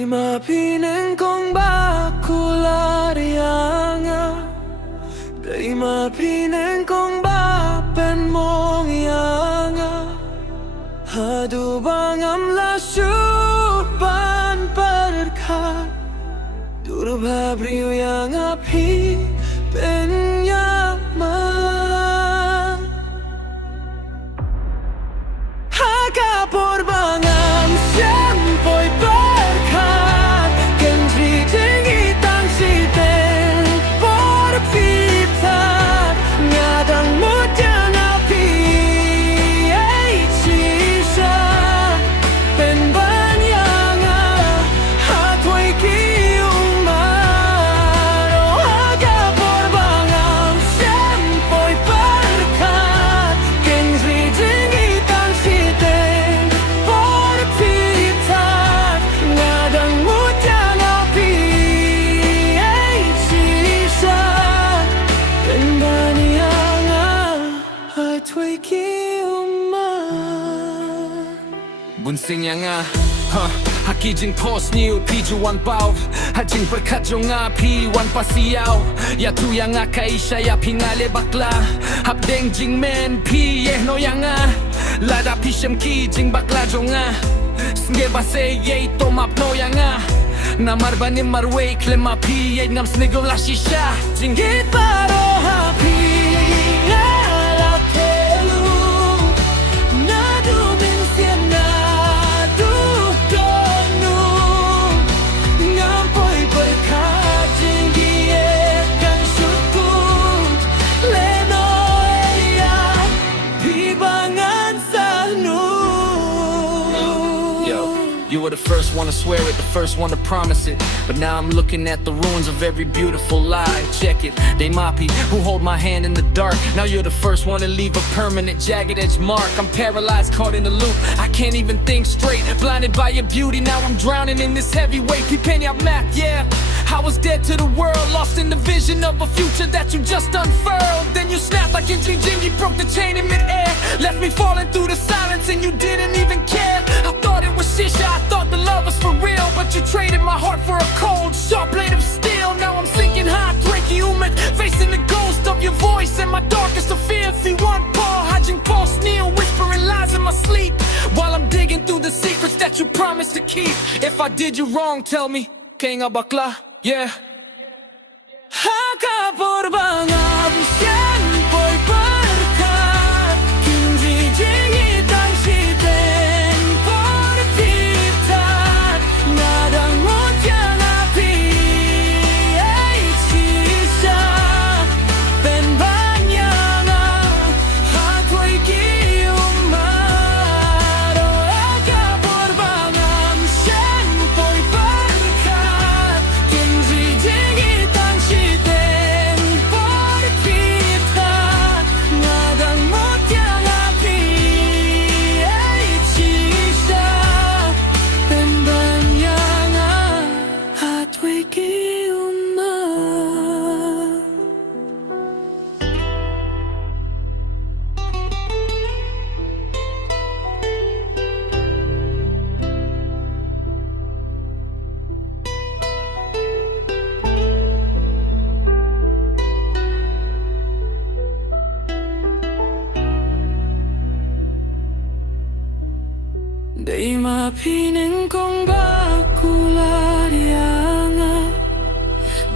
Di mapiling kong bakularianga, di mapiling kong bapen mong yanga. Hadu bang amla syuban berkat, durba briu yang api penyaman. Haka porbangam sempoi berkat, kendri tinggi tang siten porpitat, ngadang mutang api sisa penbanyanga hatway kiuman. Oh, haka porbangam sempoi berkat, kendri tinggi tang siten porpitat, ngadang mutang api sisa penbanyanga hatway kiuman. Bunsing yang hakijing pos niu piju wan pau, hajing berkajong api wan pasiau. Ya tu yang kaisha ya pingale bakla, habdeng jing men pi no yang lada pishem ki jing bakla jonga. Snge base ye to map no yang namar banim marway klema pi ye ngam snigol la shisha jingit Paro hapi ala telu, nadu minsian nadu donu, ngampoi berkat jinggie kan syukur leno eya bibangan sanu. Yo, you were the first one to swear it, the first one to promise it. But now I'm looking at the ruins of every beautiful lie. Check it, they Mapi, who hold my hand in the dark. Now you're the first one to leave a permanent jagged edge mark. I'm paralyzed, caught in the loop, I can't even think straight. Blinded by your beauty, now I'm drowning in this heavy weight. Pipenya Mac, yeah, I was dead to the world, lost in the vision of a future that you just unfurled. Then you snapped like Injing Jingy, broke the chain in midair, left me falling through the silence and you didn't even care. I thought it was shisha, I thought the love was for real, but you traded my heart for a cold, sharp blade of steel. Now I'm sinking high, drinking humid, facing the ghost of your voice and my darkest of fear. If you want Paul, hiding false kneel, whispering lies in my sleep, while I'm digging through the secrets that you promised to keep. If I did you wrong, tell me, King Abakla, yeah. Haka porbangam sempoi berkat, kendri tinggi tang siten porpitat, ngadang mutang api sisa penbanyanga hatway kiuman. Oh, haka porbangam sempoi berkat, kendri tinggi tang siten porpitat, ngadang mutang api sisa penbanyanga hatway kiuman. Di mapiling kong bakularianga,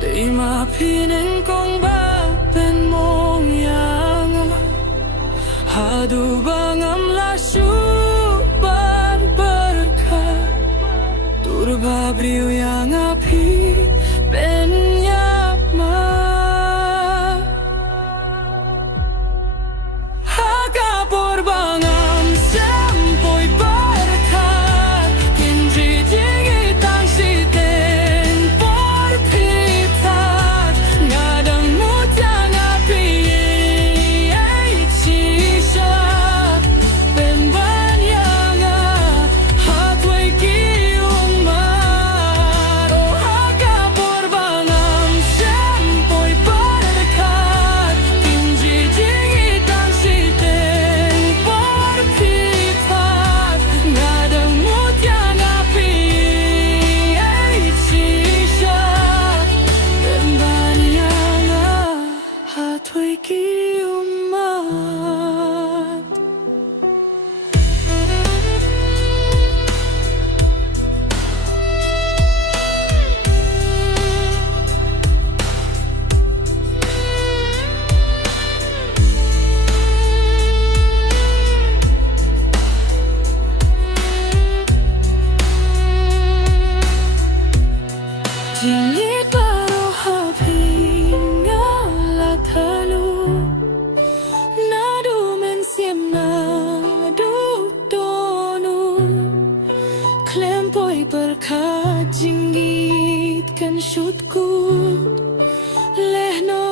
di mapiling kong bapen mong yanga. Hadu bang amla syuban berkat, durba briu yang api penyaman. Haka porbangam sempoi berkat, kendri tinggi tang siten porpitat, ngadang mutang api sisa penbanyanga hatway kiuman. berkat jinggitkan syutku Lehno